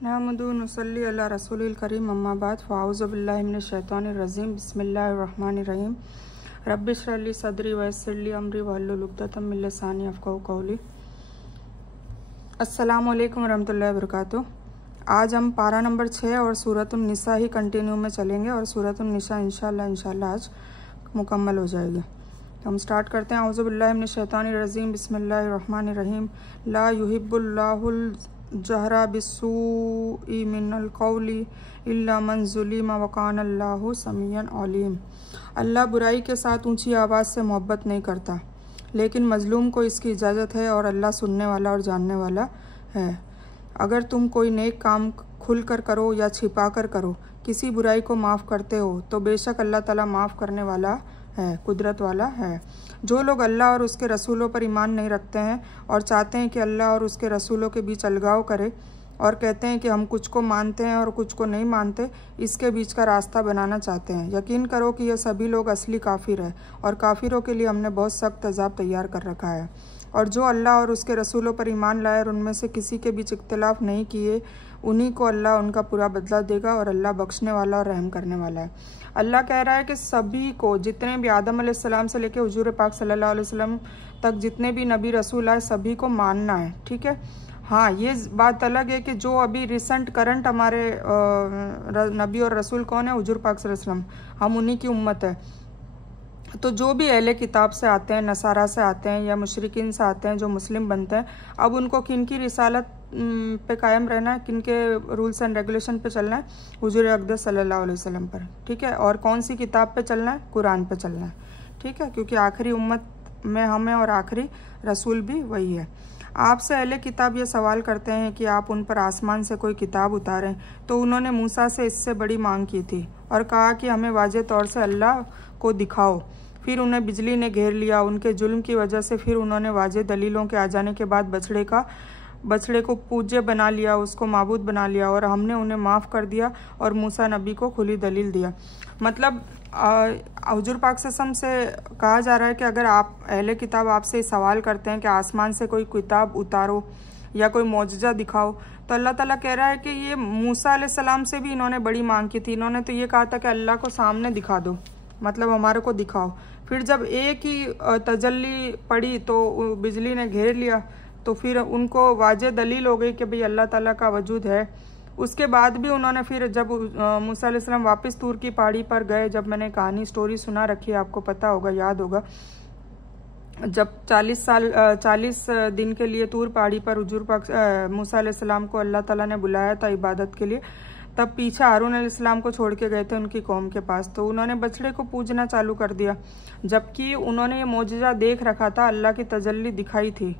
नहमदु नसल्ली अला रसूलिल करीम अम्मा बाद फ़ाऊज़ु बिल्लाहि मिनश शैतानिर रजीम बिस्मिल्लाहिर रहमानिर रहीम रब्बि इश्रह ली सदरी व यस्सिर ली अमरी वहल्लुल उक़दतम मिन लिसानी यफ़क़हू क़ौली। अस्सलामु अलैकुम रहमतुल्लाहि व बरकातुहू। आज हम पारा नंबर 6 और सूरतुन निसा ही कंटिन्यू में चलेंगे और सूरतुन निसा इंशाअल्लाह आज मुकम्मल हो जाएगी। तो हम स्टार्ट करते हैं। औज़ु बिल्लाहि मिनश शैतानिर रजीम बिस्मिल्लाहिर रहमानिर रहीम ला युहिब्बुल्लाहुल जहरा बिस्सूइ मिनल कौली इल्ला मन ज़ुलिम व कानल्लाहु समीअन अलीम। अल्लाह बुराई के साथ ऊंची आवाज़ से मोहब्बत नहीं करता, लेकिन मज़लूम को इसकी इजाज़त है और अल्लाह सुनने वाला और जानने वाला है। अगर तुम कोई नेक काम खुल कर करो या छिपा कर करो, किसी बुराई को माफ़ करते हो तो बेशक अल्लाह ताला माफ़ करने वाला है, कुदरत वाला है। जो लोग अल्लाह और उसके रसूलों पर ईमान नहीं रखते हैं और चाहते हैं कि अल्लाह और उसके रसूलों के बीच अलगाव करे और कहते हैं कि हम कुछ को मानते हैं और कुछ को नहीं मानते, इसके बीच का रास्ता बनाना चाहते हैं, यकीन करो कि यह सभी लोग असली काफिर है और काफिरों के लिए हमने बहुत सख्त अजाब तैयार कर रखा है। और जो अल्लाह और उसके रसूलों पर ईमान लाए और उनमें से किसी के बीच इख्तिलाफ नहीं किए, उन्हीं को अल्लाह उनका पूरा बदला देगा और अल्लाह बख्शने वाला और रहम करने वाला है। अल्लाह कह रहा है कि सभी को, जितने भी आदम अलैहिस्सलाम से लेकर हुजूर पाक सल्लल्लाहु अलैहि वसल्लम तक जितने भी नबी रसूल आए, सभी को मानना है। ठीक है। हाँ, ये बात अलग है कि जो अभी रिसेंट करंट हमारे नबी और रसूल कौन है, हुजूर पाक सल्लल्लाहु अलैहि वसल्लम, हम उन्हीं की उम्मत है। तो जो भी अहले किताब से आते हैं, नसारा से आते हैं या मुशरिकिन से आते हैं, जो मुस्लिम बनते हैं, अब उनको किन की रिसालत पे कायम रहना है, किन के रूल्स एंड रेगुलेशन पे चलना है, हुजूर अक़दस सल्लल्लाहु अलैहि वसल्लम पर। ठीक है। और कौन सी किताब पे चलना है, कुरान पे चलना है। ठीक है, क्योंकि आखिरी उम्मत में हम हैं और आखिरी रसूल भी वही है। आपसे अहले किताब ये सवाल करते हैं कि आप उन पर आसमान से कोई किताब उतारें, तो उन्होंने मूसा से इससे बड़ी मांग की थी और कहा कि हमें वाज़े तौर से अल्लाह को दिखाओ। फिर उन्हें बिजली ने घेर लिया। उनके जुल्म की वजह से फिर उन्होंने वाज़े दलीलों के आ जाने के बाद बछड़े को पूज्य बना लिया, उसको माबूद बना लिया और हमने उन्हें माफ़ कर दिया और मूसा नबी को खुली दलील दिया। मतलब हुजूर पाक सल्लल्लाहु अलैहि वसल्लम से कहा जा रहा है कि अगर आप अहले किताब आपसे सवाल करते हैं कि आसमान से कोई किताब उतारो या कोई मौजज़ा दिखाओ, तो अल्लाह ताला कह रहा है कि ये मूसा अलैहिस्सलाम से भी इन्होंने बड़ी मांग की थी। इन्होंने तो ये कहा था कि अल्लाह को सामने दिखा दो, मतलब हमारे को दिखाओ। फिर जब एक ही तजल्ली पड़ी तो बिजली ने घेर लिया, तो फिर उनको वाजे दलील हो गई कि भाई अल्लाह ताला का वजूद है। उसके बाद भी उन्होंने फिर जब मूसा अलैहिस्सलाम वापस तूर की पहाड़ी पर गए, जब मैंने कहानी स्टोरी सुना रखी है, आपको पता होगा, याद होगा, जब 40 दिन के लिए तूर पहाड़ी पर हुजूर पाक मूसा अलैहिस्सलाम को अल्लाह ताला ने बुलाया था इबादत के लिए, तब पीछे हारून अलैहिस्सलाम को छोड़ के गए थे उनकी कौम के पास, तो उन्होंने बछड़े को पूजना चालू कर दिया, जबकि उन्होंने ये मौजज़ा देख रखा था, अल्लाह की तजल्ली दिखाई थी,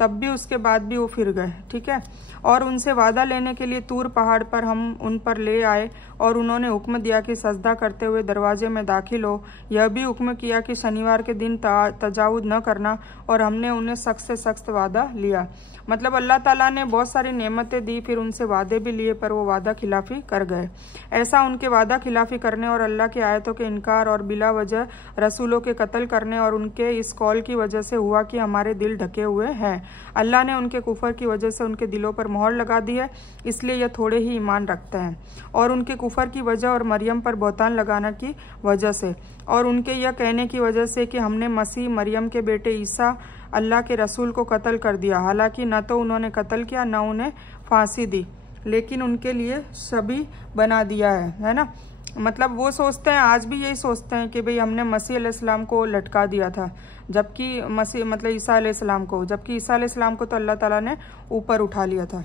तब भी उसके बाद भी वो फिर गए। ठीक है। और उनसे वादा लेने के लिए तूर पहाड़ पर हम उन पर ले आए और उन्होंने हुक्म दिया कि सजदा करते हुए दरवाजे में दाखिल हो। यह भी हुक्म किया कि शनिवार के दिन तजावुज़ न करना, और हमने उन्हें सख्त से सख्त वादा लिया। मतलब अल्लाह ताला ने बहुत सारी नेमतें दी, फिर उनसे वादे भी लिए, पर वो वादा खिलाफी कर गए। ऐसा उनके वादा खिलाफी करने और अल्लाह की आयतों के इनकार और बिला वजह रसूलों के कत्ल करने और उनके इस कौल की वजह से हुआ कि हमारे दिल ढके हुए हैं। अल्लाह ने उनके कुफर की वजह से उनके दिलों पर मोहर लगा दी है, इसलिए यह थोड़े ही ईमान रखते हैं। और उनके कुफर की वजह और मरियम पर बहतान लगाना की वजह से और उनके यह कहने की वजह से कि हमने मसीह मरियम के बेटे ईसा अल्लाह के रसूल को कत्ल कर दिया, हालांकि न तो उन्होंने कत्ल किया न उन्हें फांसी दी, लेकिन उनके लिए सभी बना दिया है ना। मतलब वो सोचते हैं, आज भी यही सोचते हैं कि भाई हमने मसीह अलैहिस्सलाम को लटका दिया था, जबकि मसीह मतलब ईसा अलैहिस्सलाम को, जबकि ईसा अलैहिस्सलाम को तो अल्लाह ताला ने ऊपर उठा लिया था।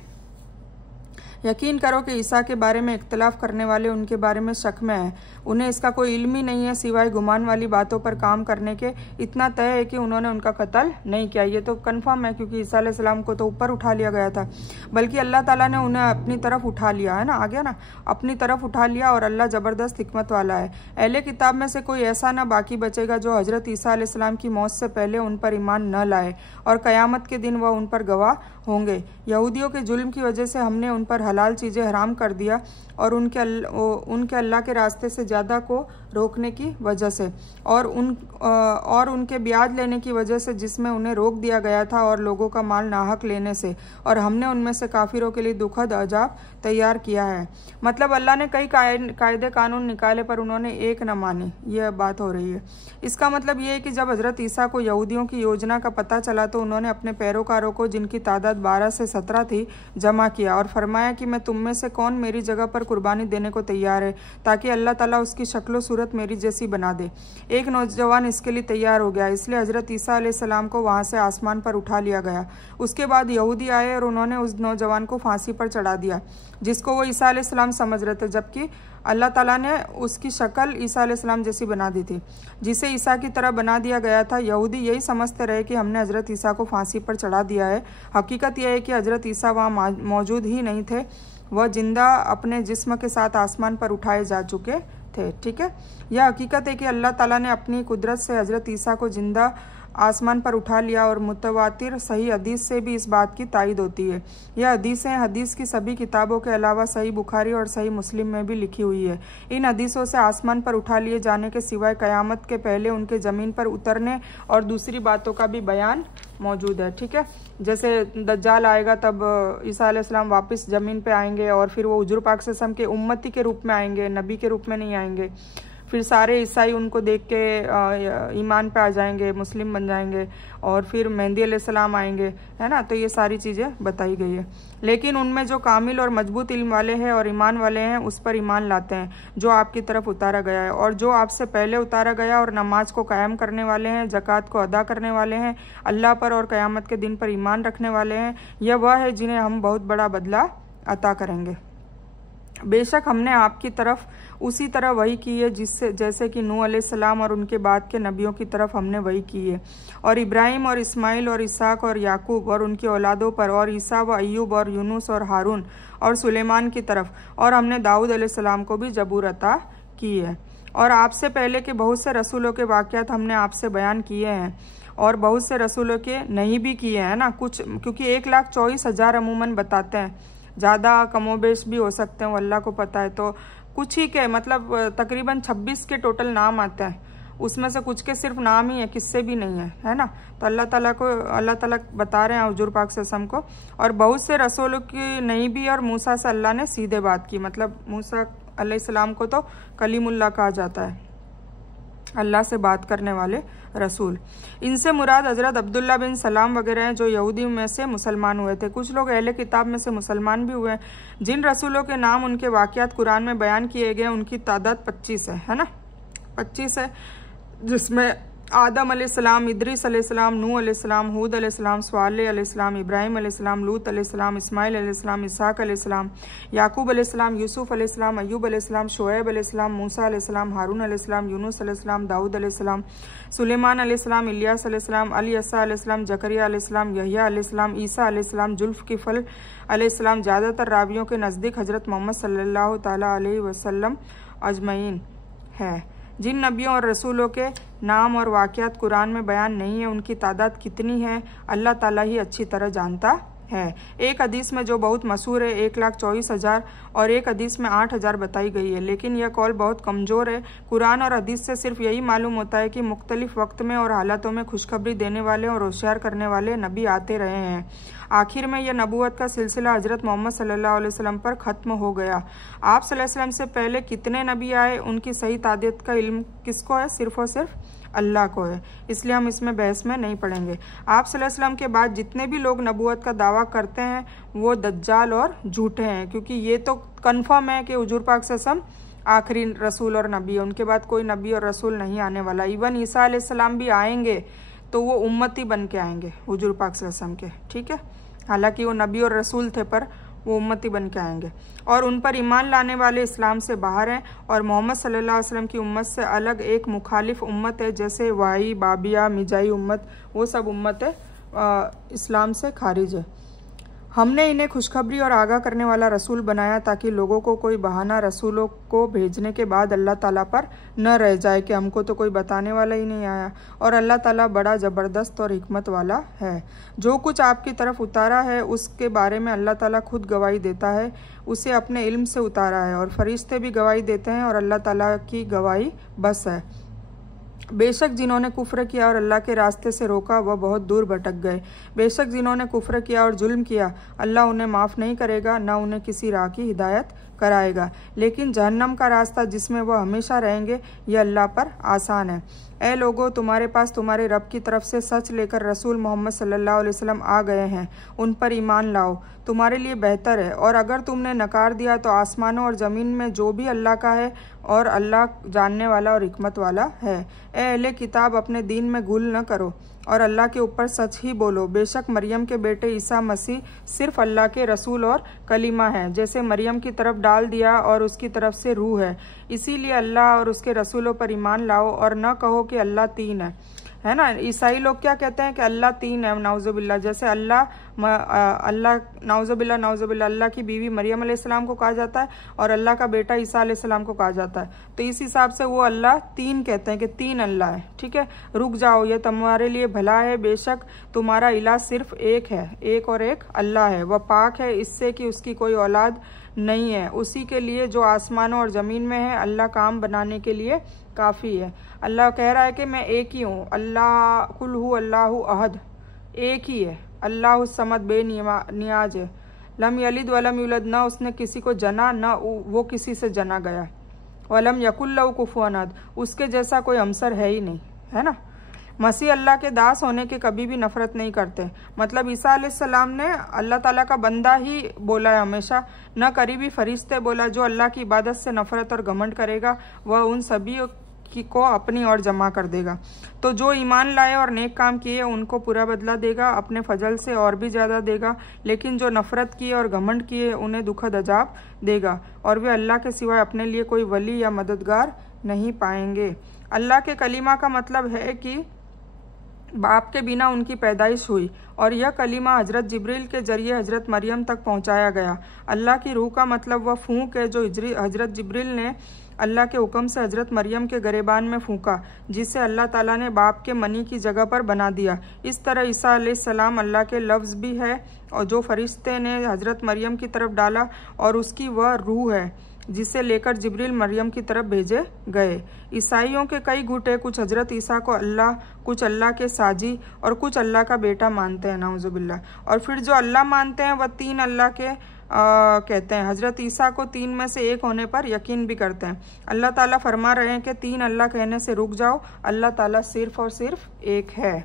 यकीन करो कि ईसा के बारे में इख्तिलाफ करने वाले उनके बारे में शक में हैं। उन्हें इसका कोई इल्म ही नहीं है सिवाय गुमान वाली बातों पर काम करने के। इतना तय है कि उन्होंने उनका कत्ल नहीं किया, ये तो कन्फर्म है, क्योंकि ईसा अलैहिस्सलाम को तो ऊपर उठा लिया गया था, बल्कि अल्लाह ताला ने उन्हें अपनी तरफ उठा लिया है ना, आ गया ना, अपनी तरफ उठा लिया। और अल्लाह ज़बरदस्त हिकमत वाला है। अहले किताब में से कोई ऐसा ना बाकी बचेगा जो हज़रत ईसा अलैहिस्सलाम की मौत से पहले उन पर ईमान न लाए, और क़यामत के दिन वह उन पर गवाह होंगे। यहूदियों के जुल्म की वजह से हमने उन पर हलाल चीज़ें हराम कर दिया और उनके अल्लाह के रास्ते से ज़्यादा को रोकने की वजह से और उनके ब्याज लेने की वजह से जिसमें उन्हें रोक दिया गया था और लोगों का माल नाहक लेने से, और हमने उनमें से काफिरों के लिए दुखद अजाब तैयार किया है। मतलब अल्लाह ने कई कायदे कानून निकाले पर उन्होंने एक न माने, यह बात हो रही है। इसका मतलब ये है कि जब हज़रत ईसा को यहूदियों की योजना का पता चला तो उन्होंने अपने पैरोकारों को, जिनकी तादाद 12 से 17 थी, जमा किया और फरमाया कि मैं तुम में से कौन मेरी जगह पर कुर्बानी देने को तैयार है ताकि अल्लाह ताला उसकी शक्ल सूरत मेरी जैसी बना दे। एक नौजवान इसके लिए तैयार हो गया, इसलिए हज़रत ईसा अलैहिस्सलाम को वहाँ से आसमान पर उठा लिया गया। उसके बाद यहूदी आए और उन्होंने उस नौजवान को फांसी पर चढ़ा दिया जिसको वो ईसा अलैहिस्सलाम समझ रहे थे, जबकि अल्लाह ताला ने उसकी शक्ल ईसा अलैहिस्सलाम जैसी बना दी थी, जिसे ईसा की तरह बना दिया गया था। यहूदी यही समझते रहे कि हमने हज़रत ईसा को फांसी पर चढ़ा दिया है। हकीकत यह है कि हज़रत ईसा वहाँ मौजूद ही नहीं थे, वह जिंदा अपने जिस्म के साथ आसमान पर उठाए जा चुके थे। ठीक है, यह हकीकत है कि अल्लाह ताला ने अपनी कुदरत से हज़रत ईसा को जिंदा आसमान पर उठा लिया और मुतवातिर सही हदीस से भी इस बात की तायद होती है। यह हदीसें हदीस की सभी किताबों के अलावा सही बुखारी और सही मुस्लिम में भी लिखी हुई है। इन हदीसों से आसमान पर उठा लिए जाने के सिवाय क़यामत के पहले उनके ज़मीन पर उतरने और दूसरी बातों का भी बयान मौजूद है। ठीक है, जैसे दज्जाल आएगा तब ईसा अलैहिस्सलाम वापस ज़मीन पे आएंगे और फिर वो हुजूर पाक सल्लल्लाहु अलैहि वसल्लम के उम्मती के रूप में आएंगे, नबी के रूप में नहीं आएंगे। फिर सारे ईसाई उनको देख के ईमान पे आ जाएंगे, मुस्लिम बन जाएंगे और फिर मेहदी अलैहिस्सलाम आएंगे, है ना। तो ये सारी चीज़ें बताई गई है। लेकिन उनमें जो कामिल और मजबूत इल्म वाले हैं और ईमान वाले हैं उस पर ईमान लाते हैं जो आपकी तरफ उतारा गया है, और जो आपसे पहले उतारा गया, और नमाज को कायम करने वाले हैं, ज़कात को अदा करने वाले हैं, अल्लाह पर और क़यामत के दिन पर ईमान रखने वाले हैं। यह वह है जिन्हें हम बहुत बड़ा बदला अता करेंगे। बेशक हमने आपकी तरफ उसी तरह वही की है जैसे कि नूह अलैहिस्सलाम और उनके बाद के नबियों की तरफ हमने वही की है, और इब्राहिम और इस्माइल और इसहाक और याकूब और उनकी औलादों पर, और ईसा व अय्यूब और यूनुस और हारून और सुलेमान की तरफ, और हमने दाऊद अलैहिस्सलाम को भी जबूर अता की है। और आपसे पहले के बहुत से रसूलों के वाक़यात हमने आपसे बयान किए हैं और बहुत से रसूलों के नहीं भी किए हैं ना कुछ, क्योंकि 1,24,000 अमूमन बताते हैं, ज़्यादा कमोबेश भी हो सकते हैं, वो अल्लाह को पता है। तो कुछ ही के मतलब तकरीबन 26 के टोटल नाम आते हैं, उसमें से कुछ के सिर्फ नाम ही है, किस्से भी नहीं है ना। तो अल्लाह ताला बता रहे हैं हुजूर पाक सल्लल्लाहु अलैहि वसल्लम को, और बहुत से रसूलों की नहीं भी, और मूसा से अल्लाह ने सीधे बात की। मतलब मूसा अलैहिस्सलाम को तो कलीमुल्लाह कहा जाता है, अल्लाह से बात करने वाले रसूल। इनसे मुराद हज़रत अब्दुल्ला बिन सलाम वगैरह हैं जो यहूदी में से मुसलमान हुए थे। कुछ लोग अहले किताब में से मुसलमान भी हुए। जिन रसूलों के नाम उनके वाक़यात कुरान में बयान किए गए उनकी तादाद 25 है ना, 25 है, जिसमें आदम अलैहिस्सलाम, इद्रीस अलैहिस्सलाम, नूह अलैहिस्सलाम, हूद अलैहिस्सलाम, स्वालेह अलैहिस्सलाम, इब्राहिम अलैहिस्सलाम, लूत अलैहिस्सलाम, इस्माइल अलैहिस्सलाम, इसहाक अलैहिस्सलाम, याकूब अलैहिस्सलाम, यूसुफ अलैहिस्सलाम, अय्यूब अलैहिस्सलाम, शोएब अलैहिस्सलाम, मूसा अलैहिस्सलाम, हारून अलैहिस्सलाम, यूनुस अलैहिस्सलाम, दाऊद अलैहिस्सलाम, सुलेमान अलैहिस्सलाम, इलियास अलैहिस्सलाम, अल-यसा अलैहिस्सलाम, जकरिया अलैहिस्सलाम, यहया अलैहिस्सलाम, ईसा अलैहिस्सलाम, जुल्फ़किफ़ल अलैहिस्सलाम। ज़्यादातर रावियों के नज़दीक हज़रत मोहम्मद सल्लल्लाहु ताला अलैहि वसल्लम अजमईन है। जिन नबियों और रसूलों के नाम और वाक़यात कुरान में बयान नहीं है उनकी तादाद कितनी है अल्लाह ताला ही अच्छी तरह जानता है। एक हदीस में जो बहुत मशहूर है 1,24,000 और एक हदीस में 8,000 बताई गई है, लेकिन यह कौल बहुत कमज़ोर है। कुरान और हदीस से सिर्फ यही मालूम होता है कि मुख्तलिफ वक्त में और हालातों में खुशखबरी देने वाले और होशियार करने वाले नबी आते रहे हैं। आखिर में यह नबूवत का सिलसिला हज़रत मोहम्मद सल्लल्लाहु अलैहि वसल्लम पर ख़त्म हो गया। आप सल्लल्लाहु अलैहि वसल्लम से पहले कितने नबी आए उनकी सही तादाद का इल्म किसको है? सिर्फ़ और सिर्फ अल्लाह को है, इसलिए हम इसमें बहस में नहीं पड़ेंगे। आप सल्लल्लाहु अलैहि वसल्लम के बाद जितने भी लोग नबूवत का दावा करते हैं वो दज्जाल और झूठे हैं, क्योंकि ये तो कन्फर्म है कि हुजूर पाक सल्लल्लाहु अलैहि वसल्लम आखिरी रसूल और नबी है, उनके बाद कोई नबी और रसूल नहीं आने वाला। इवन ईसा अलैहिस्सलाम भी आएंगे तो वो उम्मती बन के आएंगे हुजूर पाक सल्लल्लाहु अलैहि वसल्लम के, ठीक है। हालांकि वो नबी और रसूल थे पर वो उम्मती बन के आएंगे, और उन पर ईमान लाने वाले इस्लाम से बाहर हैं और मोहम्मद सल्लल्लाहु अलैहि वसल्लम की उम्मत से अलग एक मुखालिफ उम्मत है, जैसे वाई, बाबिया, मिजाई उम्मत, वो सब उम्मत है इस्लाम से खारिज है। हमने इन्हें खुशखबरी और आगाह करने वाला रसूल बनाया ताकि लोगों को कोई बहाना रसूलों को भेजने के बाद अल्लाह ताला पर न रह जाए कि हमको तो कोई बताने वाला ही नहीं आया। और अल्लाह ताला बड़ा ज़बरदस्त और हिकमत वाला है। जो कुछ आपकी तरफ उतारा है उसके बारे में अल्लाह ताला खुद गवाही देता है, उसे अपने इल्म से उतारा है और फरिश्ते भी गवाही देते हैं और अल्लाह ताला की गवाही बस है। बेशक जिन्होंने कुफ्र किया और अल्लाह के रास्ते से रोका वह बहुत दूर भटक गए। बेशक जिन्होंने कुफ्र किया और जुल्म किया अल्लाह उन्हें माफ़ नहीं करेगा, न उन्हें किसी राह की हिदायत कराएगा। लेकिन जहन्नम का रास्ता जिसमें वह हमेशा रहेंगे यह अल्लाह पर आसान है। ए लोगो, तुम्हारे पास तुम्हारे रब की तरफ से सच लेकर रसूल मोहम्मद सल्लल्लाहु अलैहि वसल्लम आ गए हैं, उन पर ईमान लाओ, तुम्हारे लिए बेहतर है। और अगर तुमने नकार दिया तो आसमानों और ज़मीन में जो भी अल्लाह का है और अल्लाह जानने वाला और हिकमत वाला है। ए अहले किताब, अपने दीन में घुल न करो और अल्लाह के ऊपर सच ही बोलो। बेशक मरियम के बेटे ईसा मसीह सिर्फ अल्लाह के रसूल और कलीमा है, जैसे मरियम की तरफ डाल दिया और उसकी तरफ से रूह है। इसीलिए अल्लाह और उसके रसूलों पर ईमान लाओ और न कहो कि अल्लाह तीन है ना। ईसाई लोग क्या कहते हैं कि अल्लाह तीन है, नाउजुबिल्ला। जैसे अल्लाह नाउजुबिल्ला अल्लाह की बीवी मरियम अलैहिस्सलाम को कहा जाता है और अल्लाह का बेटा ईसा अलैहिस्सलाम को कहा जाता है। तो इस हिसाब से वो अल्लाह तीन कहते हैं कि तीन अल्लाह है। ठीक है, रुक जाओ, ये तुम्हारे लिए भला है। बेशक तुम्हारा इलाह सिर्फ एक है, एक और एक अल्लाह है। वह पाक है इससे कि उसकी कोई औलाद नहीं है। उसी के लिए जो आसमानों और ज़मीन में है अल्लाह काम बनाने के लिए काफ़ी है। अल्लाह कह रहा है कि मैं एक ही हूँ। अल्लाह कुल हु अल्लाहु अहद, एक ही है। अल्लाह समद बेनियाज है। लम यलिद वलम यूलद, न उसने किसी को जना न वो किसी से जना गया। वलम यकुल्लहु कुफुवन अहद, उसके जैसा कोई हमसर है ही नहीं, है ना। मसीह अल्लाह के दास होने के कभी भी नफरत नहीं करते। मतलब ईसा अलैहिस्सलाम ने अल्लाह ताला का बंदा ही बोला है हमेशा, न करीबी फरिश्ते बोला। जो अल्लाह की इबादत से नफरत और घमंड करेगा वह उन सभी को अपनी ओर जमा कर देगा। तो जो ईमान लाए और नेक काम किए उनको पूरा बदला देगा, अपने फजल से और भी ज़्यादा देगा। लेकिन जो नफरत किए और घमंड किए उन्हें दुखद अजाब देगा और वे अल्लाह के सिवाय अपने लिए कोई वली या मददगार नहीं पाएंगे। अल्लाह के कलीमा का मतलब है कि बाप के बिना उनकी पैदाइश हुई और यह कलीमा हज़रत जिब्रील के जरिए हज़रत मरियम तक पहुंचाया गया। अल्लाह की रूह का मतलब वह फूंक है जो हज़रत जिब्रील ने अल्लाह के हुक्म से हज़रत मरियम के गरेबान में फूंका, जिसे अल्लाह ताला ने बाप के मनी की जगह पर बना दिया। इस तरह ईसा अलैहिस्सलाम अल्लाह के लफ्ज़ भी है और जो फरिश्ते ने हज़रत मरियम की तरफ डाला और उसकी वह रूह है जिसे लेकर जिब्रील मरियम की तरफ भेजे गए। ईसाइयों के कई गुटे कुछ हज़रत ईसा को अल्लाह, कुछ अल्लाह के साजी और कुछ अल्लाह का बेटा मानते हैं, नाउजुबिल्लाह। और फिर जो अल्लाह मानते हैं वह तीन अल्लाह के कहते हैं। हज़रत ईसा को तीन में से एक होने पर यकीन भी करते हैं। अल्लाह ताला फरमा रहे हैं कि तीन अल्लाह कहने से रुक जाओ, अल्लाह ताला सिर्फ और सिर्फ एक है।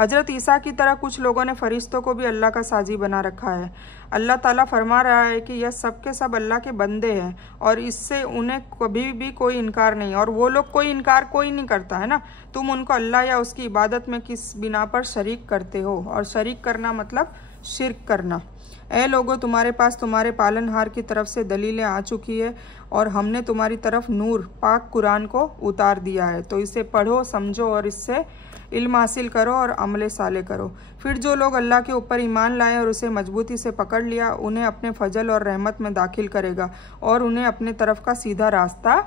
हज़रत ईसा की तरह कुछ लोगों ने फरिश्तों को भी अल्लाह का साजी बना रखा है। अल्लाह ताला फरमा रहा है कि यह सब के सब अल्लाह के बंदे हैं और इससे उन्हें कभी भी कोई इनकार नहीं, और वो लोग कोई इनकार कोई नहीं करता है ना। तुम उनको अल्लाह या उसकी इबादत में किस बिना पर शरीक करते हो, और शरीक करना मतलब शिर्क करना। ए लोगो, तुम्हारे पास तुम्हारे पालनहार की तरफ से दलीलें आ चुकी है और हमने तुम्हारी तरफ नूर पाक कुरान को उतार दिया है, तो इसे पढ़ो, समझो और इससे इल्म हासिल करो और अमले साले करो। फिर जो लोग अल्लाह के ऊपर ईमान लाए और उसे मजबूती से पकड़ लिया उन्हें अपने फजल और रहमत में दाखिल करेगा और उन्हें अपने तरफ का सीधा रास्ता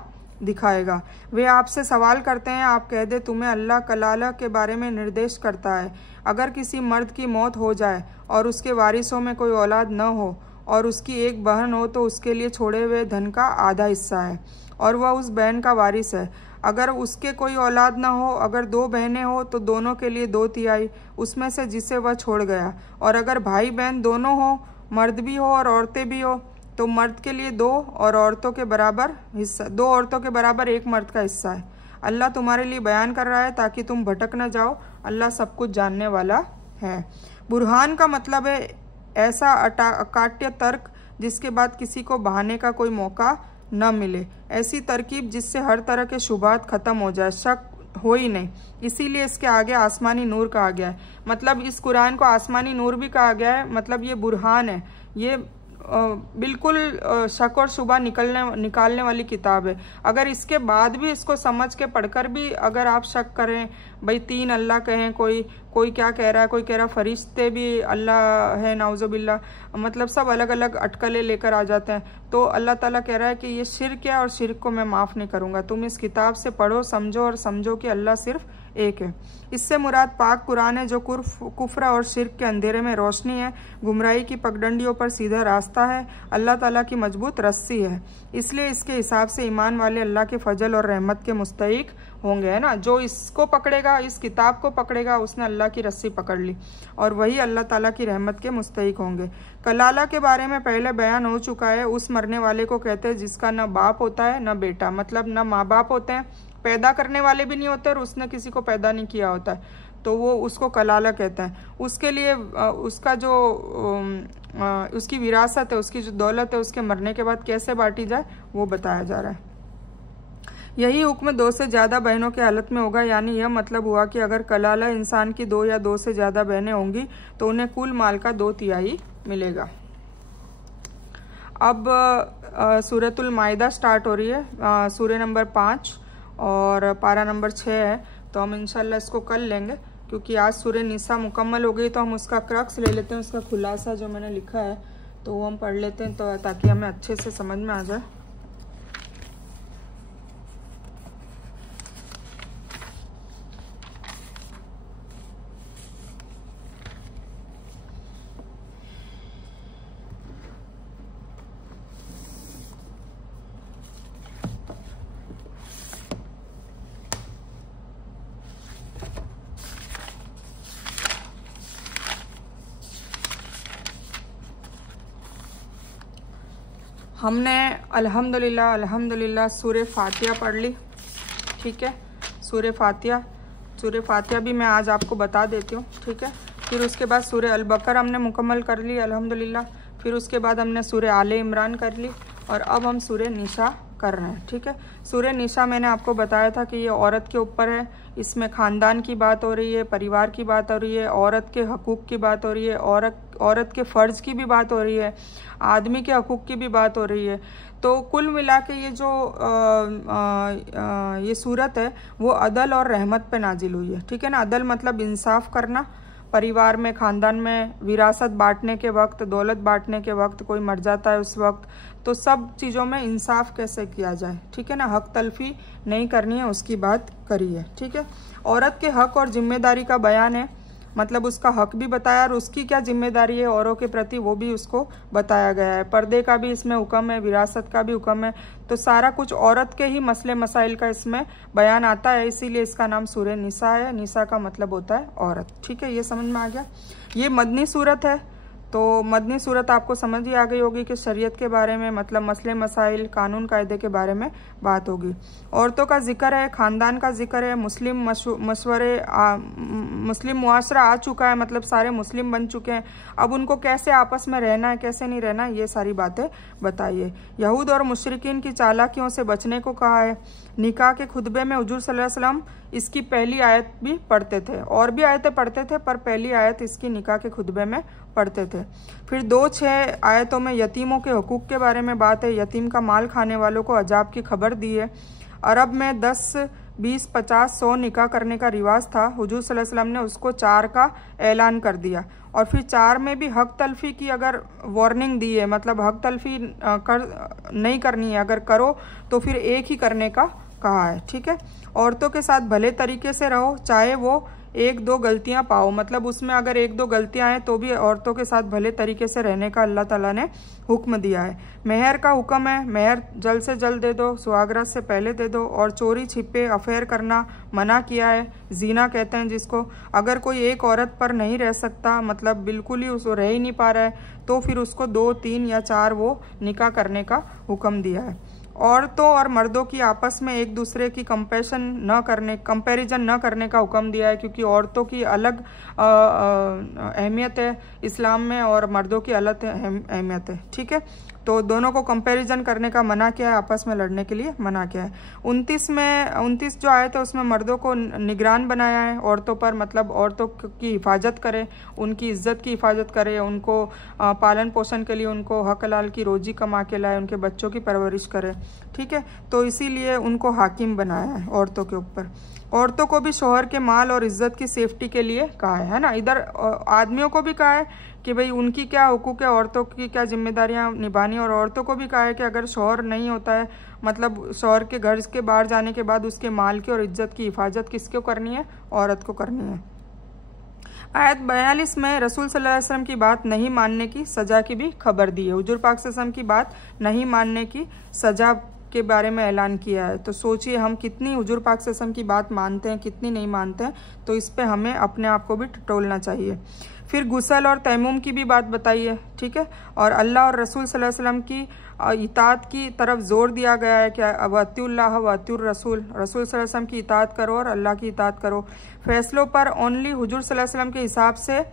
दिखाएगा। वे आपसे सवाल करते हैं, आप कह दे तुम्हें अल्लाह कलाला के बारे में निर्देश करता है। अगर किसी मर्द की मौत हो जाए और उसके वारिसों में कोई औलाद न हो और उसकी एक बहन हो तो उसके लिए छोड़े हुए धन का आधा हिस्सा है और वह उस बहन का वारिस है। अगर उसके कोई औलाद न हो, अगर दो बहनें हो तो दोनों के लिए 2/3 उसमें से जिसे वह छोड़ गया। और अगर भाई बहन दोनों हो, मर्द भी हो और औरतें भी हो, तो मर्द के लिए 2 और औरतों के बराबर हिस्सा, 2 औरतों के बराबर 1 मर्द का हिस्सा है। अल्लाह तुम्हारे लिए बयान कर रहा है ताकि तुम भटक न जाओ। अल्लाह सब कुछ जानने वाला है। बुरहान का मतलब है ऐसा अकाट्य तर्क जिसके बाद किसी को बहाने का कोई मौका न मिले, ऐसी तरकीब जिससे हर तरह के शुबात खत्म हो जाए, शक हो ही नहीं। इसीलिए इसके आगे आसमानी नूर कहा गया है। मतलब इस कुरान को आसमानी नूर भी कहा गया है। मतलब ये बुरहान है, ये बिल्कुल शक और शुबा निकालने वाली किताब है। अगर इसके बाद भी इसको समझ के पढ़कर भी अगर आप शक करें, भाई 3 अल्लाह कहें, कोई क्या कह रहा है, कोई कह रहा फरिश्ते भी अल्लाह है, नाउजुबिल्ला, मतलब सब अलग अलग अटकलें लेकर आ जाते हैं, तो अल्लाह ताला कह रहा है कि ये शिर्क है और शिर्क को मैं माफ़ नहीं करूँगा। तुम इस किताब से पढ़ो, समझो और समझो कि अल्लाह सिर्फ एक है। इससे मुराद पाक कुरान है जो कुफ्र और शिर्क के अंधेरे में रोशनी है, गुमराही की पगडंडियों पर सीधा रास्ता है, अल्लाह ताला की मजबूत रस्सी है। इसलिए इसके हिसाब से ईमान वाले अल्लाह के फजल और रहमत के मुस्तहिक होंगे, है ना। जो इसको पकड़ेगा, इस किताब को पकड़ेगा, उसने अल्लाह की रस्सी पकड़ ली और वही अल्लाह ताला की रहमत के मुस्तहिक होंगे। कलाला के बारे में पहले बयान हो चुका है। उस मरने वाले को कहते हैं जिसका न बाप होता है न बेटा, मतलब न माँ बाप होते हैं, पैदा करने वाले भी नहीं होते और उसने किसी को पैदा नहीं किया होता है, तो वो उसको कलाला कहते हैं। उसके लिए उसका जो उसकी विरासत है, उसकी जो दौलत है, उसके मरने के बाद कैसे बांटी जाए वो बताया जा रहा है। यही हुक्म 2 से ज़्यादा बहनों के हालत में होगा, यानी यह मतलब हुआ कि अगर कलाला इंसान की 2 या 2 से ज़्यादा बहनें होंगी तो उन्हें कुल माल का 2/3 मिलेगा। अब सूरतुल माइदा स्टार्ट हो रही है, सूरह नंबर 5 और पारा नंबर 6 है, तो हम इंशाल्लाह इसको कल लेंगे क्योंकि आज सूरह निसा मुकम्मल हो गई, तो हम उसका क्रक्स ले लेते हैं, उसका खुलासा जो मैंने लिखा है तो वो हम पढ़ लेते हैं, तो ताकि हमें अच्छे से समझ में आ जाए। हमने अल्हम्दुलिल्लाह सूरह फातिहा पढ़ ली, ठीक है। सूरह फातिहा भी मैं आज आपको बता देती हूँ, ठीक है। फिर उसके बाद सूरह अल बकरा हमने मुकम्मल कर ली अल्हम्दुलिल्लाह। फिर उसके बाद हमने सूरह आले इमरान कर ली और अब हम सूरह निसा कर रहे हैं, ठीक है। सूरह निसा मैंने आपको बताया था कि ये औरत के ऊपर है, इसमें ख़ानदान की बात हो रही है, परिवार की बात हो रही है, औरत के हकूक़ की बात हो रही है, औरत के फ़र्ज की भी बात हो रही है, आदमी के हकूक़ की भी बात हो रही है। तो कुल मिला के ये जो ये सूरत है वो अदल और रहमत पे नाजिल हुई है, ठीक है ना। अदल मतलब इंसाफ करना, परिवार में, ख़ानदान में विरासत बांटने के वक्त, दौलत बांटने के वक्त कोई मर जाता है उस वक्त, तो सब चीज़ों में इंसाफ कैसे किया जाए, ठीक है ना। हक तलफी नहीं करनी है, उसकी बात करी है, ठीक है। औरत के हक और जिम्मेदारी का बयान है, मतलब उसका हक भी बताया और उसकी क्या जिम्मेदारी है औरों के प्रति वो भी उसको बताया गया है। पर्दे का भी इसमें हुक्म है, विरासत का भी हुक्म है, तो सारा कुछ औरत के ही मसले मसाइल का इसमें बयान आता है, इसीलिए इसका नाम सूरह निसा है। निसा का मतलब होता है औरत, ठीक है। ये समझ में आ गया। ये मदनी सूरत है, तो मदनी सूरत आपको समझ ही आ गई होगी कि शरीयत के बारे में, मतलब मसले मसाइल, कानून कायदे के बारे में बात होगी। औरतों का जिक्र है, ख़ानदान का जिक्र है, मुस्लिम मुआशरा आ चुका है, मतलब सारे मुस्लिम बन चुके हैं, अब उनको कैसे आपस में रहना है, कैसे नहीं रहना है, ये सारी बातें बताइए। यहूद और मुशरिकीन की चालाकियों से बचने को कहा है। निकाह के खुतबे में हुजूर सल्लल्लाहु अलैहि वसल्लम इसकी पहली आयत भी पढ़ते थे, और भी आयतें पढ़ते थे, पर पहली आयत इसकी निकाह के खुतबे में पढ़ते थे। फिर 2-6 आयतों में यतीमों के हुकूक के बारे में बात है। यतीम का माल खाने वालों को अजाब की खबर दी है। अरब में 10, 20, 50, 100 निकाह करने का रिवाज था, हुजूर सल्लल्लाहु अलैहि वसल्लम ने उसको 4 का ऐलान कर दिया, और फिर 4 में भी हक तलफी की अगर वार्निंग दी है, मतलब हक तलफी नहीं करनी है, अगर करो तो फिर एक ही करने का कहा है, ठीक है। औरतों के साथ भले तरीके से रहो, चाहे वो 1-2 गलतियां पाओ, मतलब उसमें अगर 1-2 गलतियां हैं तो भी औरतों के साथ भले तरीके से रहने का अल्लाह ताला ने हुक्म दिया है। मेहर का हुक्म है, मेहर जल्द से जल्द दे दो, सुहागरात से पहले दे दो, और चोरी छिपे अफेयर करना मना किया है, जीना कहते हैं जिसको। अगर कोई एक औरत पर नहीं रह सकता, मतलब बिल्कुल ही उसको रह ही नहीं पा रहा है, तो फिर उसको 2, 3 या 4 वो निकाह करने का हुक्म दिया है। औरतों और मर्दों की आपस में एक दूसरे की कंपैरिजन न करने का हुक्म दिया है, क्योंकि औरतों की अलग अहमियत है इस्लाम में और मर्दों की अलग अहमियत है, ठीक है। तो दोनों को कंपैरिजन करने का मना किया है, आपस में लड़ने के लिए मना किया है। 29 जो आए थे उसमें मर्दों को निगरान बनाया है औरतों पर, मतलब औरतों की हिफाजत करे, उनकी इज्जत की हिफाजत करे, उनको पालन पोषण के लिए उनको हक हलाल की रोजी कमा के लाए, उनके बच्चों की परवरिश करे, ठीक है। तो इसीलिए उनको हाकिम बनाया है औरतों के ऊपर। औरतों को भी शौहर के माल और इज्जत की सेफ्टी के लिए कहा है ना। इधर आदमियों को भी कहा है कि भाई उनकी क्या हुकूक है, औरतों की क्या जिम्मेदारियां निभानी, और औरतों को भी कहा है कि अगर शौहर नहीं होता है, मतलब शौहर के घर के बाहर जाने के बाद उसके माल की और इज्जत की हिफाजत किसको करनी है, औरत को करनी है। आयत 42 में रसूल सल्लल्लाहु अलैहि वसल्लम की बात नहीं मानने की सज़ा की भी खबर दी है। हुजूर पाक सल्लल्लाहु अलैहि वसल्लम की बात नहीं मानने की सज़ा के बारे में ऐलान किया है। तो सोचिए हम कितनी हुजूर पाक सल्लल्लाहु अलैहि वसल्लम की बात मानते हैं, कितनी नहीं मानते हैं। तो इस पे हमें अपने आप को भी टटोलना चाहिए। फिर गुसल और तैमुम की भी बात बताई है, ठीक है। और अल्लाह और रसूल सल्लल्लाहु अलैहि वसल्लम की इताअत की तरफ जोर दिया गया है कि वअतिउल्लाह वअतिउर रसूल, रसूल सल्लल्लाहु अलैहि वसल्लम की इताअत करो और अल्लाह की इताअत करो। फैसलों पर ओनली हुजूर सल्लल्लाहु अलैहि वसल्लम के हिसाब से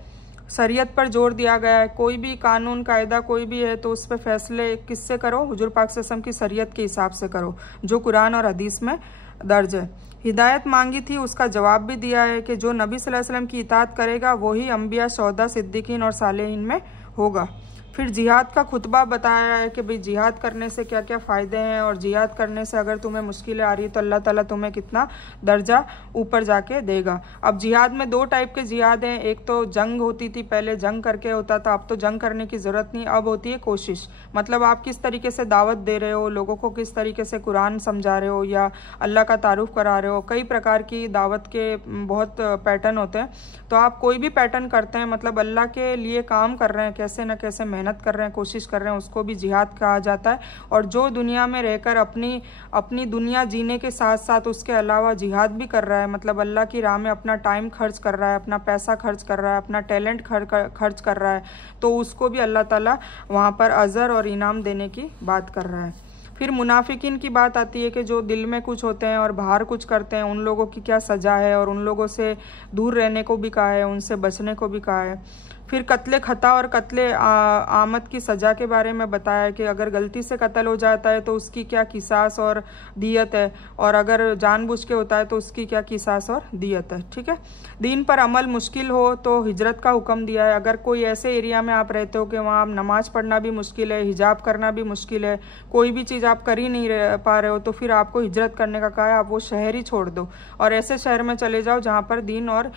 शरीयत पर जोर दिया गया है। कोई भी कानून कायदा कोई भी है तो उस पर फैसले किससे करो, हुजूर पाक सल्लल्लाहु अलैहि वसल्लम की शरीयत के हिसाब से करो, जो कुरान और हदीस में दर्ज है। हिदायत मांगी थी, उसका जवाब भी दिया है कि जो नबी सल्लल्लाहु अलैहि वसल्लम की इताअत करेगा वही अंबिया, शोहदा, सिद्दीकीन और सालेहीन में होगा। फिर जिहाद का खुतबा बताया है कि भाई जिहाद करने से क्या क्या फ़ायदे हैं, और जिहाद करने से अगर तुम्हें मुश्किलें आ रही है तो अल्लाह ताला तुम्हें कितना दर्जा ऊपर जाके देगा। अब जिहाद में 2 टाइप के जिहाद हैं। एक तो जंग होती थी, पहले जंग करके होता था, अब तो जंग करने की ज़रूरत नहीं, अब होती है कोशिश। मतलब आप किस तरीके से दावत दे रहे हो, लोगों को किस तरीके से कुरान समझा रहे हो या अल्लाह का तारुफ करा रहे हो। कई प्रकार की दावत के बहुत पैटर्न होते हैं। तो आप कोई भी पैटर्न करते हैं, मतलब अल्लाह के लिए काम कर रहे हैं, कैसे न कैसे मेहनत कर रहे हैं, कोशिश कर रहे हैं, उसको भी जिहाद कहा जाता है। और जो दुनिया में रहकर अपनी दुनिया जीने के साथ साथ उसके अलावा जिहाद भी कर रहा है, मतलब अल्लाह की राह में अपना टाइम खर्च कर रहा है, अपना पैसा खर्च कर रहा है, अपना टैलेंट खर्च कर रहा है, तो उसको भी अल्लाह ताला वहाँ पर अजर और इनाम देने की बात कर रहा है। फिर मुनाफिकीन की बात आती है कि जो दिल में कुछ होते हैं और बाहर कुछ करते हैं, उन लोगों की क्या सज़ा है, और उन लोगों से दूर रहने को भी कहा है, उनसे बचने को भी कहा है। फिर कत्ले खता और कत्ले आमद की सज़ा के बारे में बताया है कि अगर गलती से कत्ल हो जाता है तो उसकी क्या किसास और दियत है, और अगर जानबूझ के होता है तो उसकी क्या किसास और दियत है, ठीक है। दीन पर अमल मुश्किल हो तो हिजरत का हुक्म दिया है। अगर कोई ऐसे एरिया में आप रहते हो कि वहाँ नमाज पढ़ना भी मुश्किल है, हिजाब करना भी मुश्किल है, कोई भी चीज़ आप कर ही नहीं पा रहे हो, तो फिर आपको हिजरत करने का कहा है। आप वो शहर ही छोड़ दो और ऐसे शहर में चले जाओ जहाँ पर दीन और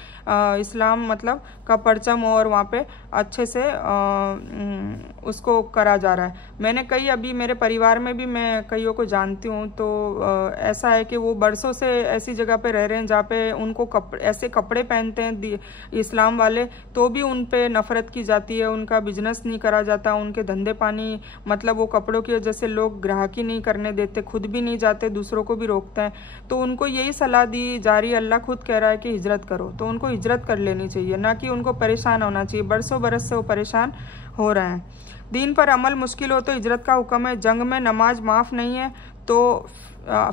इस्लाम मतलब का परचम हो और वहाँ पे अच्छे से उसको करा जा रहा है। मैंने कई अभी मेरे परिवार में भी मैं कईयों को जानती हूँ, तो ऐसा है कि वो बरसों से ऐसी जगह पे रह रहे हैं जहाँ पे उनको ऐसे कपड़े पहनते हैं इस्लाम वाले, तो भी उन पे नफ़रत की जाती है, उनका बिजनेस नहीं करा जाता, उनके धंधे पानी मतलब वो कपड़ों की वजह से लोग ग्राहकी नहीं करने देते, खुद भी नहीं जाते, दूसरों को भी रोकते हैं। तो उनको यही सलाह दी जा रही है, अल्लाह खुद कह रहा है कि हिजरत करो, तो उनको हिजरत कर लेनी चाहिए, ना कि उनको परेशान होना चाहिए। बरसों बरस से वो परेशान हो रहे हैं। दीन पर अमल मुश्किल हो तो हिजरत का हुक्म है। जंग में नमाज माफ़ नहीं है, तो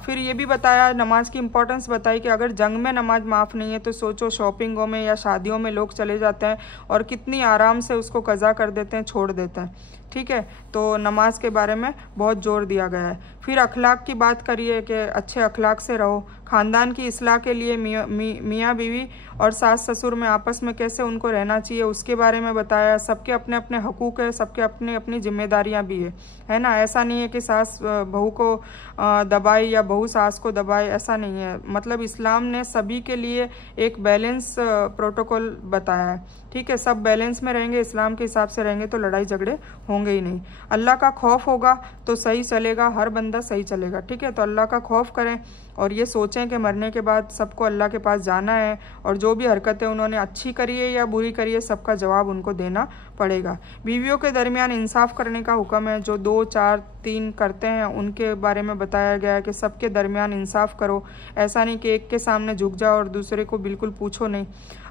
फिर ये भी बताया, नमाज की इम्पोर्टेंस बताई कि अगर जंग में नमाज माफ़ नहीं है तो सोचो शॉपिंगों में या शादियों में लोग चले जाते हैं और कितनी आराम से उसको कज़ा कर देते हैं, छोड़ देते हैं, ठीक है। तो नमाज के बारे में बहुत जोर दिया गया है। फिर अखलाक की बात करिए कि अच्छे अखलाक से रहो। ख़ानदान की इस्लाह के लिए मियाँ बीवी और सास ससुर में आपस में कैसे उनको रहना चाहिए उसके बारे में बताया। सबके अपने अपने हकूक़ है, सबके अपनी अपनी जिम्मेदारियाँ भी है ना। ऐसा नहीं है कि सास बहू को दबाए या बहू सास को दबाए, ऐसा नहीं है। मतलब इस्लाम ने सभी के लिए एक बैलेंस प्रोटोकॉल बताया है, ठीक है। सब बैलेंस में रहेंगे, इस्लाम के हिसाब से रहेंगे तो लड़ाई झगड़े होंगे ही नहीं। अल्लाह का खौफ होगा तो सही चलेगा, हर बंदा सही चलेगा, ठीक है। तो अल्लाह का खौफ करें और ये सोचें कि मरने के बाद सबको अल्लाह के पास जाना है, और जो भी हरकतें उन्होंने अच्छी करी है या बुरी करी है सबका जवाब उनको देना पड़ेगा। बीवियों के दरमियान इंसाफ करने का हुक्म है। जो 2, 4, 3 करते हैं उनके बारे में बताया गया है कि सबके दरमियान इंसाफ करो। ऐसा नहीं कि एक के सामने झुक जाओ और दूसरे को बिल्कुल पूछो नहीं।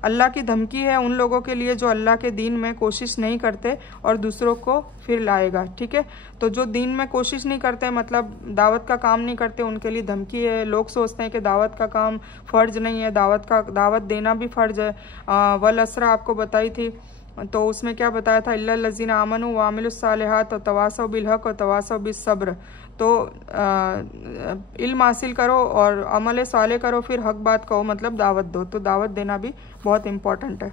अल्लाह की धमकी है उन लोगों के लिए जो अल्लाह के दीन में कोशिश नहीं करते और दूसरों को फिर लाएगा, ठीक है। तो जो दीन में कोशिश नहीं करते, मतलब दावत का काम नहीं करते, उनके लिए धमकी है। लोग सोचते हैं कि दावत का काम फ़र्ज नहीं है, दावत देना भी फ़र्ज है। वल असरा आपको बताई थी तो उसमें क्या बताया था, इल्ला लज़ीना आमनू व आमिलुस सालिहात व तवासौ बिल हक व तवासौ बिस सब्र। तो इल्म हासिल करो और अमल साले करो, फिर हक बात कहो, मतलब दावत दो। तो दावत देना भी बहुत इम्पोर्टेंट है।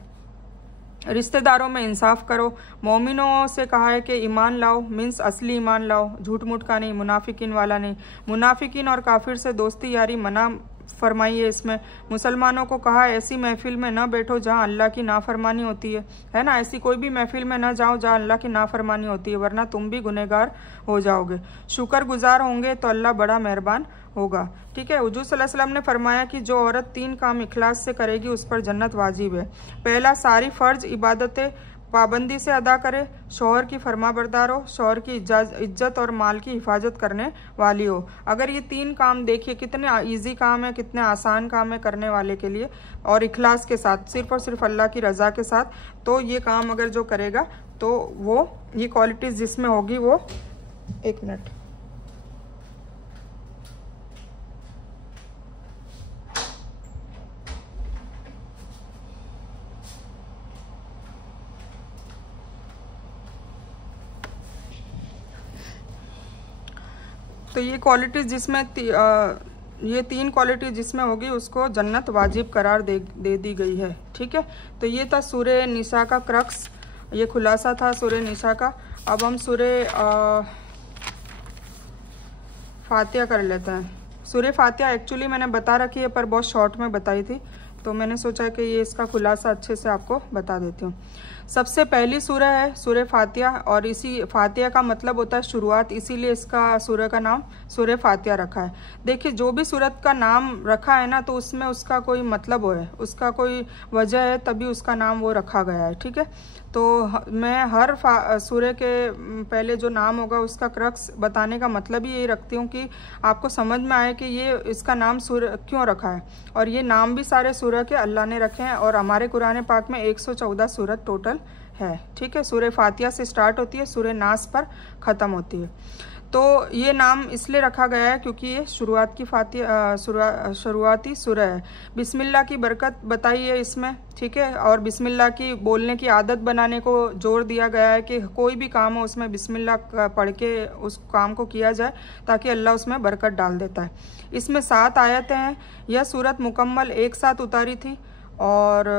रिश्तेदारों में इंसाफ करो। मोमिनों से कहा है कि ईमान लाओ, मीन्स असली ईमान लाओ, झूठ मूठ का नहीं, मुनाफिकीन वाला नहीं। मुनाफिकीन और काफिर से दोस्ती यारी मना फरमाइए। इसमें मुसलमानों को कहा ऐसी महफिल में न बैठो जहाँ अल्लाह की नाफरमानी होती है ना। ऐसी कोई भी महफिल में न जाओ जहाँ अल्लाह की नाफरमानी होती है, वरना तुम भी गुनहगार हो जाओगे। शुक्रगुजार होंगे तो अल्लाह बड़ा मेहरबान होगा। ठीक है। हुजूर सल्लल्लाहु अलैहि वसल्लम ने फरमाया कि जो औरत 3 काम इखलास से करेगी उस पर जन्नत वाजिब है। पहला, सारी फर्ज इबादतें पाबंदी से अदा करे, शौहर की फरमाबरदार हो, शौहर की इज्जत और माल की हिफाजत करने वाली हो। अगर ये 3 काम देखिए कितने इजी काम है, कितने आसान काम है करने वाले के लिए, और इखलास के साथ, सिर्फ और सिर्फ अल्लाह की रज़ा के साथ, तो ये काम अगर जो करेगा तो वो ये क्वालिटीज़ जिसमें होगी वो, एक मिनट, तो ये क्वालिटीज़ जिसमें ये 3 क्वालिटी जिसमें होगी उसको जन्नत वाजिब करार दे दी गई है। ठीक है। तो ये था सूरे निसा का क्रक्स, ये खुलासा था सूरे निसा का। अब हम सूरे फातिहा कर लेते हैं। सूरे फातिहा एक्चुअली मैंने बता रखी है पर बहुत शॉर्ट में बताई थी, तो मैंने सोचा कि ये इसका खुलासा अच्छे से आपको बता देती हूँ। सबसे पहली सूरह है सूरह फातिहा, और इसी फातिहा का मतलब होता है शुरुआत, इसीलिए इसका सूरह का नाम सूरह फातिहा रखा है। देखिए जो भी सूरत का नाम रखा है ना, तो उसमें उसका कोई मतलब है, उसका कोई वजह है, तभी उसका नाम वो रखा गया है। ठीक है। तो मैं हर सूरह के पहले जो नाम होगा उसका क्रक्स बताने का मतलब ही यही रखती हूँ कि आपको समझ में आए कि ये इसका नाम सूरह क्यों रखा है। और ये नाम भी सारे सूरह के अल्लाह ने रखे हैं, और हमारे कुरान पाक में 114 सूरत टोटल है। ठीक है। सूरह फातिहा से स्टार्ट होती है, सूरह नास पर ख़त्म होती है। तो ये नाम इसलिए रखा गया है क्योंकि ये शुरुआत की शुरुआती सूरह है। बिस्मिल्लाह की बरकत बताई है इसमें। ठीक है। और बिस्मिल्लाह की बोलने की आदत बनाने को जोर दिया गया है कि कोई भी काम हो उसमें बिस्मिल्लाह पढ़ के उस काम को किया जाए, ताकि अल्लाह उसमें बरकत डाल देता है। इसमें 7 आयतें हैं। यह सूरत मुकम्मल एक साथ उतारी थी, और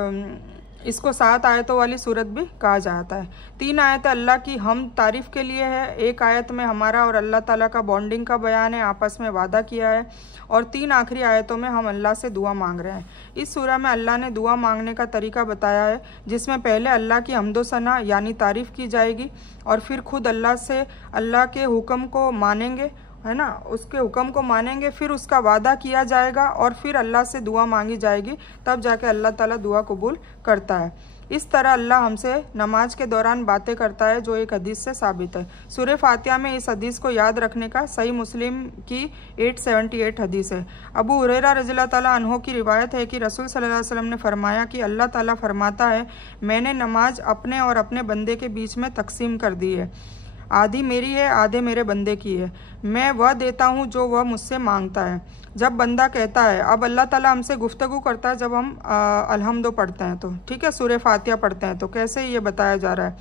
इसको 7 आयतों वाली सूरत भी कहा जाता है। 3 आयतें अल्लाह की हम तारीफ़ के लिए है, एक आयत में हमारा और अल्लाह ताला का बॉन्डिंग का बयान है, आपस में वादा किया है, और 3 आखिरी आयतों में हम अल्लाह से दुआ मांग रहे हैं। इस सूरह में अल्लाह ने दुआ मांगने का तरीका बताया है, जिसमें पहले अल्लाह की हम्दो सना यानी तारीफ़ की जाएगी, और फिर खुद अल्लाह से अल्लाह के हुक्म को मानेंगे, है ना, उसके हुक्म को मानेंगे, फिर उसका वादा किया जाएगा, और फिर अल्लाह से दुआ मांगी जाएगी, तब जाके अल्लाह ताला दुआ कबूल करता है। इस तरह अल्लाह हमसे नमाज के दौरान बातें करता है, जो एक हदीस से साबित है। सूरह फातिहा में इस हदीस को याद रखने का सही मुस्लिम की 878 हदीस है। अबू हुरैरा रज़ियल्लाहु ताला अन्हु की रिवायत है कि रसूल सल्लल्लाहु अलैहि वसल्लम ने फरमाया कि अल्लाह ताला फरमाता है, मैंने नमाज अपने और अपने बंदे के बीच में तकसीम कर दी है, आधी मेरी है, आधे मेरे बंदे की है। मैं वह देता हूँ जो वह मुझसे मांगता है। जब बंदा कहता है, अब अल्लाह ताला हमसे गुफ्तगू करता है जब हम अलहम्दो पढ़ते हैं, तो ठीक है, सूरह फातिहा पढ़ते हैं, तो कैसे ये बताया जा रहा है,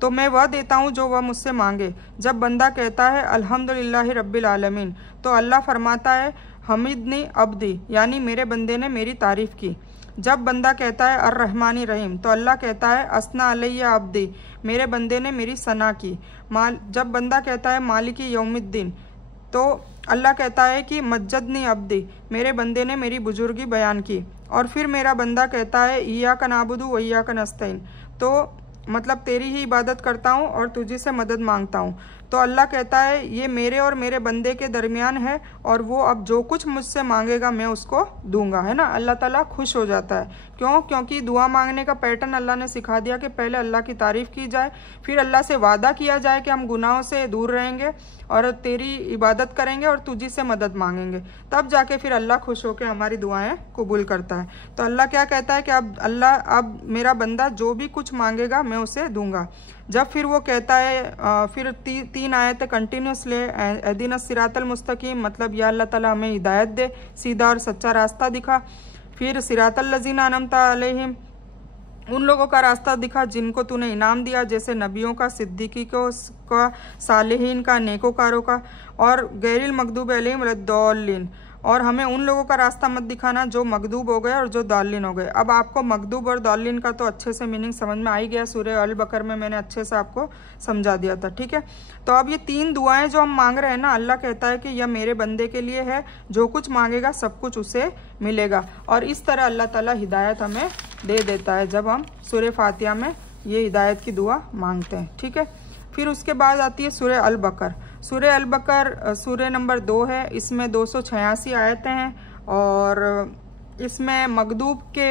तो मैं वह देता हूँ जो वह मुझसे मांगे। जब बंदा कहता है अल्हम्दुलिल्लाहि रब्बिल आलमीन, तो अल्लाह फरमाता है हमिदनी अब्दी, यानी मेरे बंदे ने मेरी तारीफ़ की। जब बंदा कहता है अर्रहमानी रहीम, तो अल्लाह कहता है अस्ना अलैया अब्दी, मेरे बंदे ने मेरी सना की। जब बंदा कहता है मालिकी यौमिद्दीन, तो अल्लाह कहता है कि मज्जदनी अब्दी, मेरे बंदे ने मेरी बुजुर्गी बयान की। और फिर मेरा बंदा कहता है इय्याका नाबुदु व इय्याका नस्तईन, तो मतलब तेरी ही इबादत करता हूँ और तुझी से मदद मांगता हूँ। तो अल्लाह कहता है ये मेरे और मेरे बंदे के दरमियान है, और वो अब जो कुछ मुझसे मांगेगा मैं उसको दूंगा, है ना। अल्लाह ताला खुश हो जाता है। क्यों? क्योंकि दुआ मांगने का पैटर्न अल्लाह ने सिखा दिया कि पहले अल्लाह की तारीफ़ की जाए, फिर अल्लाह से वादा किया जाए कि हम गुनाहों से दूर रहेंगे और तेरी इबादत करेंगे और तुझी से मदद मांगेंगे, तब जाके फिर अल्लाह खुश होकर हमारी दुआएं कबूल करता है। तो अल्लाह क्या कहता है कि अब मेरा बंदा जो भी कुछ मांगेगा मैं उसे दूंगा। जब फिर वो कहता है फिर 3 आयतें कंटिन्यूसली एहदिनस सिरातल मुस्तकीम, मतलब या अल्लाह ताला हमें हिदायत दे, सीधा और सच्चा रास्ता दिखा। फिर सिरातल लज़ीना अनअमता अलैहिम, उन लोगों का रास्ता दिखा जिनको तूने इनाम दिया, जैसे नबियों का, सिद्दीकी का, सालेहीन का, नेकोकारों का, और गैरिल मगदूब अलैहिम वलद्दालिन। और हमें उन लोगों का रास्ता मत दिखाना जो मगदूब हो गए और जो दालिन हो गए। अब आपको मगदूब और दालिन का तो अच्छे से मीनिंग समझ में आ ही गया, सूरह अल बकर में मैंने अच्छे से आपको समझा दिया था, ठीक है। तो अब ये 3 दुआएं जो हम मांग रहे हैं ना, अल्लाह कहता है कि यह मेरे बंदे के लिए है, जो कुछ मांगेगा सब कुछ उसे मिलेगा। और इस तरह अल्लाह ताला हिदायत हमें दे देता है जब हम सूरह फातिहा में ये हिदायत की दुआ मांगते हैं, ठीक है। फिर उसके बाद आती है सूरह अल बकर। सूरह अल बकर सूरह नंबर 2 है, इसमें 286 आयतें हैं और इसमें मगदूब के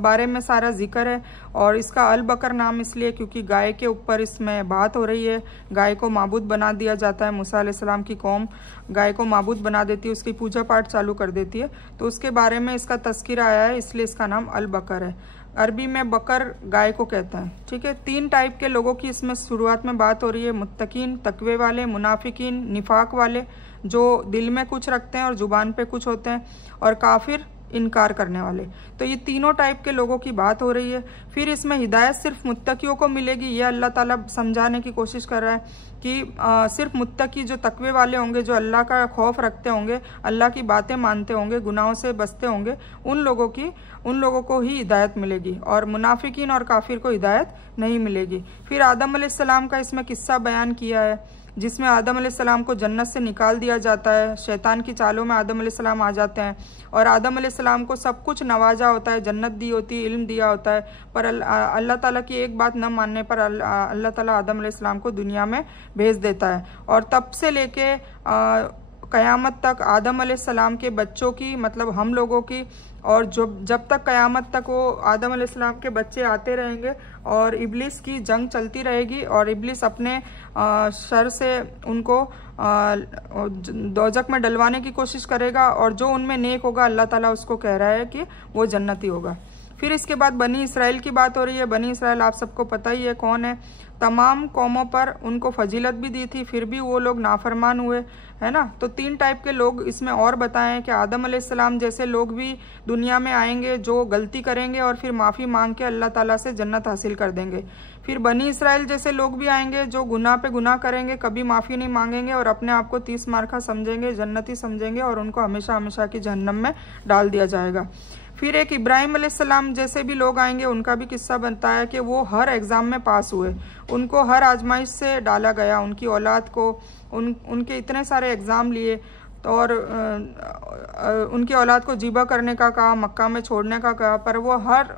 बारे में सारा जिक्र है। और इसका अल बकर नाम इसलिए क्योंकि गाय के ऊपर इसमें बात हो रही है। गाय को माबूद बना दिया जाता है, मूसा अलैहिस्सलाम की कौम गाय को माबूद बना देती है, उसकी पूजा पाठ चालू कर देती है, तो उसके बारे में इसका तस्किरा आया है, इसलिए इसका नाम अल बकर है। अरबी में बकर गाय को कहते हैं, ठीक है। 3 टाइप के लोगों की इसमें शुरुआत में बात हो रही है, मुत्तकीन तकवे वाले, मुनाफिकीन निफाक वाले जो दिल में कुछ रखते हैं और जुबान पे कुछ होते हैं, और काफिर इनकार करने वाले। तो ये तीनों टाइप के लोगों की बात हो रही है। फिर इसमें हिदायत सिर्फ मुत्तकियों को मिलेगी, ये अल्लाह ताला समझाने की कोशिश कर रहा है कि सिर्फ मुत्तकी जो तकवे वाले होंगे, जो अल्लाह का खौफ रखते होंगे, अल्लाह की बातें मानते होंगे, गुनाहों से बचते होंगे, उन लोगों को ही हिदायत मिलेगी, और मुनाफिकीन और काफिर को हिदायत नहीं मिलेगी। फिर आदम अलैहिस्सलाम का इसमें किस्सा बयान किया है जिसमें आदम अलैहिस्सलाम को जन्नत से निकाल दिया जाता है, शैतान की चालों में आदम अलैहिस्सलाम आ जाते हैं, और आदम अलैहिस्सलाम को सब कुछ नवाजा होता है, जन्नत दी होती है, इल्म दिया होता है, पर अल्लाह ताला की एक बात न मानने पर अल्लाह ताला आदम अलैहिस्सलाम को दुनिया में भेज देता है। और तब से लेके क़यामत तक आदम अलैहिस्सलाम के बच्चों की, मतलब हम लोगों की, और जब तक क़यामत तक वो आदम अलैहिस्सलाम के बच्चे आते रहेंगे और इब्लिस की जंग चलती रहेगी, और इब्लिस अपने शर से उनको दोज़ख में डलवाने की कोशिश करेगा, और जो उनमें नेक होगा अल्लाह ताला उसको कह रहा है कि वो जन्नती होगा। फिर इसके बाद बनी इसराइल की बात हो रही है। बनी इसराइल आप सबको पता ही है कौन है। तमाम कौमों पर उनको फजीलत भी दी थी, फिर भी वो लोग नाफरमान हुए, है ना। तो 3 टाइप के लोग इसमें और बताए हैं कि आदम अलैहिस्सलाम जैसे लोग भी दुनिया में आएंगे जो गलती करेंगे और फिर माफ़ी मांग के अल्लाह ताला से जन्नत हासिल कर देंगे। फिर बनी इसराइल जैसे लोग भी आएंगे जो गुनाह पे गुनाह करेंगे, कभी माफ़ी नहीं मांगेंगे और अपने आप को 30 मार्का समझेंगे, जन्नती समझेंगे, और उनको हमेशा हमेशा की जहन्नम में डाल दिया जाएगा। फिर एक इब्राहिम अलैहिस्सलाम जैसे भी लोग आएंगे, उनका भी किस्सा बनता है कि वो हर एग्ज़ाम में पास हुए, उनको हर आजमाइश से डाला गया, उनकी औलाद को उनके इतने सारे एग्ज़ाम लिए, और उनकी औलाद को जीबा करने का कहा, मक्का में छोड़ने का कहा, पर वो हर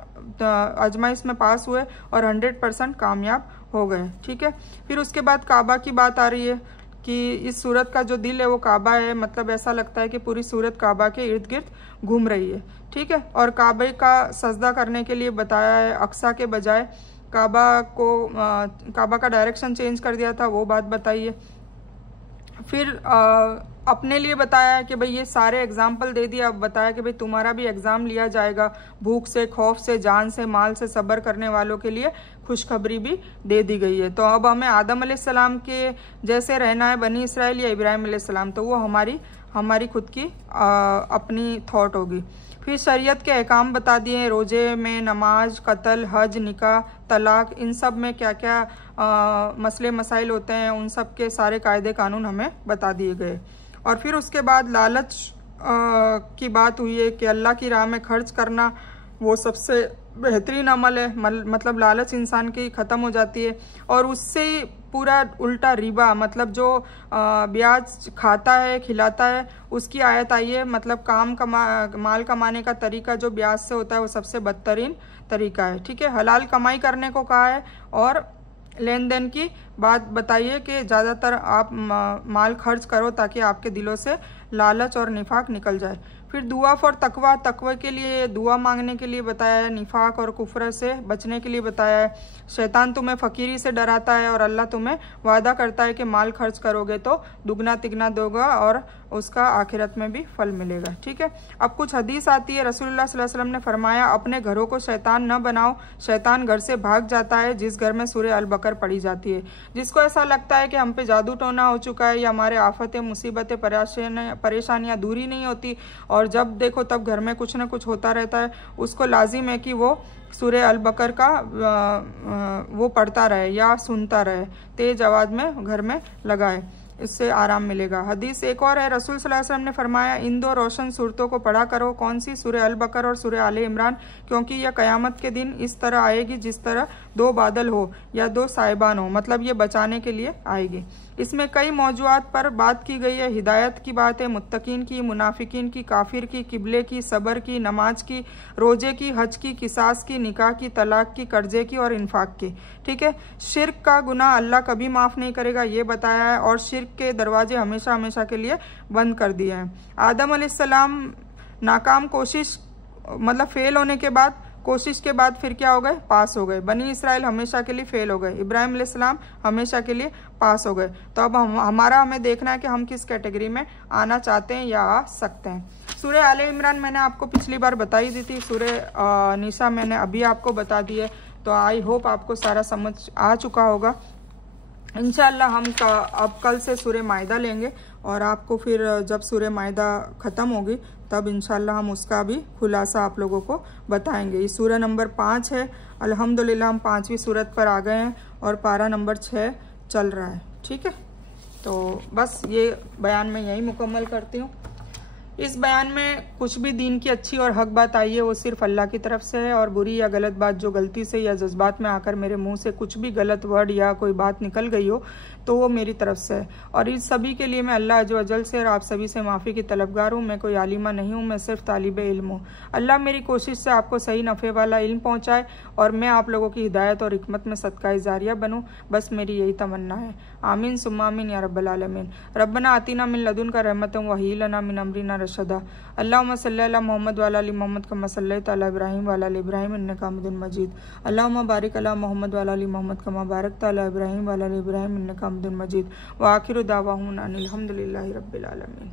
आजमाइश में पास हुए और 100% कामयाब हो गए, ठीक है। फिर उसके बाद काबा की बात आ रही है कि इस सूरत का जो दिल है वो काबा है, मतलब ऐसा लगता है कि पूरी सूरत काबा के इर्द गिर्द घूम रही है, ठीक है। और काबे का सजदा करने के लिए बताया है, अक्सा के बजाय काबा का डायरेक्शन चेंज कर दिया था, वो बात बताइए। फिर अपने लिए बताया कि भाई ये सारे एग्जाम्पल दे दिया, अब बताया कि भाई तुम्हारा भी एग्ज़ाम लिया जाएगा, भूख से, खौफ से, जान से, माल से सब्र करने वालों के लिए खुशखबरी भी दे दी गई है। तो अब हमें आदम अलैहिस्सलाम के जैसे रहना है, बनी इसराइल या इब्राहिम अलैहिस्सलाम, तो वो हमारी खुद की अपनी थॉट होगी। फिर शरीयत के अहकाम बता दिए, रोज़े में, नमाज, कत्ल, हज, निकाह, तलाक, इन सब में क्या क्या मसले मसाइल होते हैं, उन सब के सारे कायदे कानून हमें बता दिए गए। और फिर उसके बाद लालच की बात हुई है कि अल्लाह की राह में खर्च करना वो सबसे बेहतरीन अमल है, मतलब लालच इंसान की ख़त्म हो जाती है। और उससे ही पूरा उल्टा रिबा, मतलब जो ब्याज खाता है, खिलाता है, उसकी आयत आई है, मतलब माल कमाने का तरीका जो ब्याज से होता है वो सबसे बदतरीन तरीका है, ठीक है। हलाल कमाई करने को कहा है, और लेन देन की बात बताइए कि ज़्यादातर आप माल खर्च करो ताकि आपके दिलों से लालच और निफाक निकल जाए। फिर दुआ फॉर तकवे के लिए दुआ मांगने के लिए बताया है, निफाक और कुफ्र से बचने के लिए बताया है। शैतान तुम्हें फ़कीरी से डराता है और अल्लाह तुम्हें वादा करता है कि माल खर्च करोगे तो दुगना तिगना दोगा और उसका आखिरत में भी फल मिलेगा, ठीक है। अब कुछ हदीस आती है, रसूलुल्लाह सल्लल्लाहु अलैहि वसल्लम ने फरमाया, अपने घरों को शैतान न बनाओ, शैतान घर से भाग जाता है जिस घर में सूरह अल बकर पढ़ी जाती है। जिसको ऐसा लगता है कि हम पे जादू टोना हो चुका है या हमारे आफतें मुसीबतें परेशानियाँ दूरी नहीं होती और जब देखो तब घर में कुछ ना कुछ होता रहता है, उसको लाजिम है कि वो सूरह अल बकर का वो पढ़ता रहे या सुनता रहे, तेज आवाज़ में घर में लगाए, इससे आराम मिलेगा। हदीस एक और है, रसूल सल्लल्लाहु अलैहि वसल्लम ने फरमाया, इन दो रोशन सूरतों को पढ़ा करो। कौन सी? सूरह अल बकर और सूरह आले इमरान, क्योंकि यह क़यामत के दिन इस तरह आएगी जिस तरह दो बादल हो या दो साहिबान हो, मतलब ये बचाने के लिए आएगी। इसमें कई मौजूआत पर बात की गई है। हिदायत की बात है, मुत्तकीन की, मुनाफिकीन की, काफिर की, किबले की, सब्र की, नमाज की, रोजे की, हज की, किसास की, निकाह की, तलाक की, कर्जे की और इन्फाक की। ठीक है। शिर्क का गुनाह अल्लाह कभी माफ़ नहीं करेगा, ये बताया है, और शिर्क के दरवाजे हमेशा हमेशा के लिए बंद कर दिए हैं। आदम अलैहिस्सलाम नाकाम कोशिश, मतलब फेल होने के बाद, कोशिश के बाद फिर क्या हो गए? पास हो गए। बनी इसराइल हमेशा के लिए फेल हो गए। इब्राहिम अलैहिस्सलाम हमेशा के लिए पास हो गए। तो अब हमें देखना है कि हम किस कैटेगरी में आना चाहते हैं या आ सकते हैं। सूरह आले इमरान मैंने आपको पिछली बार बताई दी थी, सूरह निसा मैंने अभी आपको बता दी है, तो आई होप आपको सारा समझ आ चुका होगा। इंशाल्लाह हम अब कल से सूरह माइदा लेंगे और आपको फिर जब सूरह माइदा ख़त्म होगी तब इंशाल्लाह हम उसका भी खुलासा आप लोगों को बताएंगे। ये सूरह नंबर 5 है। अल्हम्दुलिल्लाह हम 5वीं सूरत पर आ गए हैं और पारा नंबर 6 चल रहा है। ठीक है, तो बस ये बयान मैं यही मुकम्मल करती हूँ। इस बयान में कुछ भी दीन की अच्छी और हक बात आई है वो सिर्फ अल्लाह की तरफ से है, और बुरी या गलत बात जो गलती से या जज्बात में आकर मेरे मुंह से कुछ भी गलत वर्ड या कोई बात निकल गई हो तो वो मेरी तरफ से है। और इस सभी के लिए मैं अल्लाह अज़्ज़ व जल से और आप सभी से माफ़ी की तलबगार हूँ। मैं कोई आलिमा नहीं हूँ, मैं सिर्फ तालिब इल्म हूँ। अल्लाह मेरी कोशिश से आपको सही नफ़े वाला इल्म पहुँचाए और मैं आप लोगों की हिदायत और हिकमत में सदका जारिया बनूँ, बस मेरी यही तमन्ना है। आमीन सुम्मा आमीन या रब्बल आलमीन। रब्बना आतिना मिन लदुनका रहमतन व हय्यि लना मिन अमरिना रशदा। अल्लाहुम्मा सल्लि अला मोहम्मद व अला आलि मोहम्मद कमा सल्लैता अला इब्राहीम व अला आलि इब्राहीम इन्नका हमीदुम मजीद। अल्लाहुम्मा बारिक अला मोहम्मद व अला आलि मोहम्मद कमा बारकता अला इब्राहीम व अला आलि इब्राहीम इन्नका हमीदुम मजीद। व आखिरु दावाहुना अनिल हम्दुलिल्लाहि रब्बिल आलमीन।